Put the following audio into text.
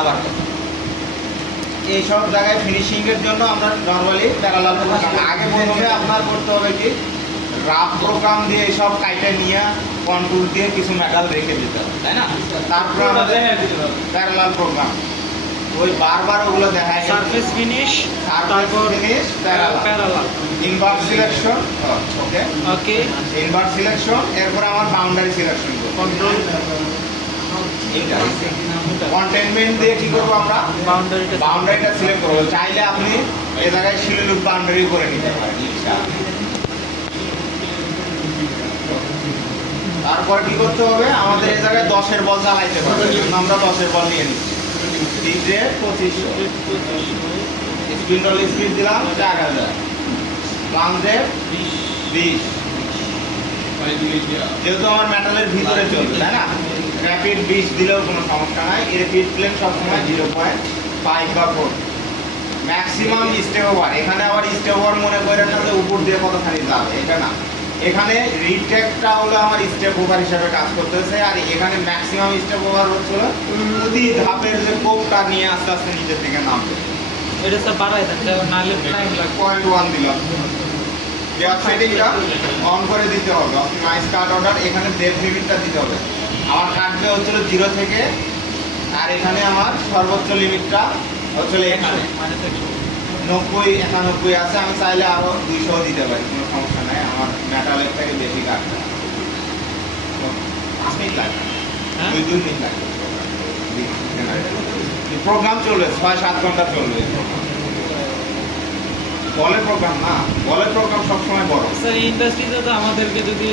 আবার এইসব জায়গায় ফিনিশিংয়ের জন্য আমরা নর্মালি প্যারালাল প্রোগ্রাম আগে প্রথমে আপনার করতে হবে কি রাফ প্রোগ্রাম দিয়ে এইসব কাইটা নিয়ে কন্ট্রোল দিয়ে কিছু মেটাল রেখে দিতে হবে, তাই না? তারপর আমাদের প্যারালাল প্রোগ্রাম ওই বারবার ওগুলো দেখায় সারফেস ফিনিশ, তারপর ফিনিশ প্যারালাল, ইনভার্ট সিলেকশন, ওকে ওকে, ইনভার্ট সিলেকশন, এরপর আমার বাউন্ডারি সিলেকশন কন্ট্রোল, কন্টেইনমেন্ট দিয়ে কি করবো আমরা বাউন্ডারিটা সিলেক্ট করবো। চাইলে আপনি এ জায়গায় শিলুক বাউন্ডারি করে নিতে পারেন। তারপর কি করতে হবে আমাদের এই জায়গায় 10-এর বল চালাইতে পারবে, আমরা 10-এর বল নিয়ে নিচ্ছি। ডিজে 2500, স্পিন্ডল স্পিড দিলাম 4000, প্লাঞ্জে 20। যেহেতু আমার মেটালের ভিতরে চলবে, তাই না? র্যাপিড 20 দিলেও কোনো সমস্যা নাই। এর ফিট প্লেন সবসময় 0.5 বা 4। ম্যাক্সিমাম স্টেপ ওভার, এখানে আবার স্টেপ ওভার মনে করেন না যে উপর দিয়ে কতখানি যাবে, এটা না। এখানে রিটেকটা হলো আমার স্টেপ ওভার হিসাবে কাজ করতেছে, আর এখানে ম্যাক্সিমাম স্টেপ ওভার হচ্ছিল প্রতি ধাপের যে কোপটা নিয়ে আস্তে আস্তে নিচের থেকে নামবে। এটা স্যার বাড়াই থাকতে হবে, নাহলে টাইম লাগবে। 0.1 দিলাম। গিয়ার সেটিংটা অন করে দিতে হবে, অপটিমাইজ কাট অর্ডার, এখানে ডেপথ লিমিটটা দিতে হবে। আমার কাটবে হচ্ছিল 0 থেকে, আর এখানে আমার সর্বোচ্চ লিমিটটা হচ্ছিল 100, 90 91 আছে। আমি চাইলে আরো 200 দিতে পারি, কোনো সমস্যা নাই। আমার মেটালের থেকে বেশি কাটবে 5 মিনিট লাগবে, 2 মিনিট লাগবে। প্রোগ্রাম চলবে 6-7 ঘন্টা চলবে। বলের প্রোগ্রাম না, বলের প্রোগ্রাম সবসময় বড়। স্যার ইন্ডাস্ট্রিতে তো আমাদেরকে যদি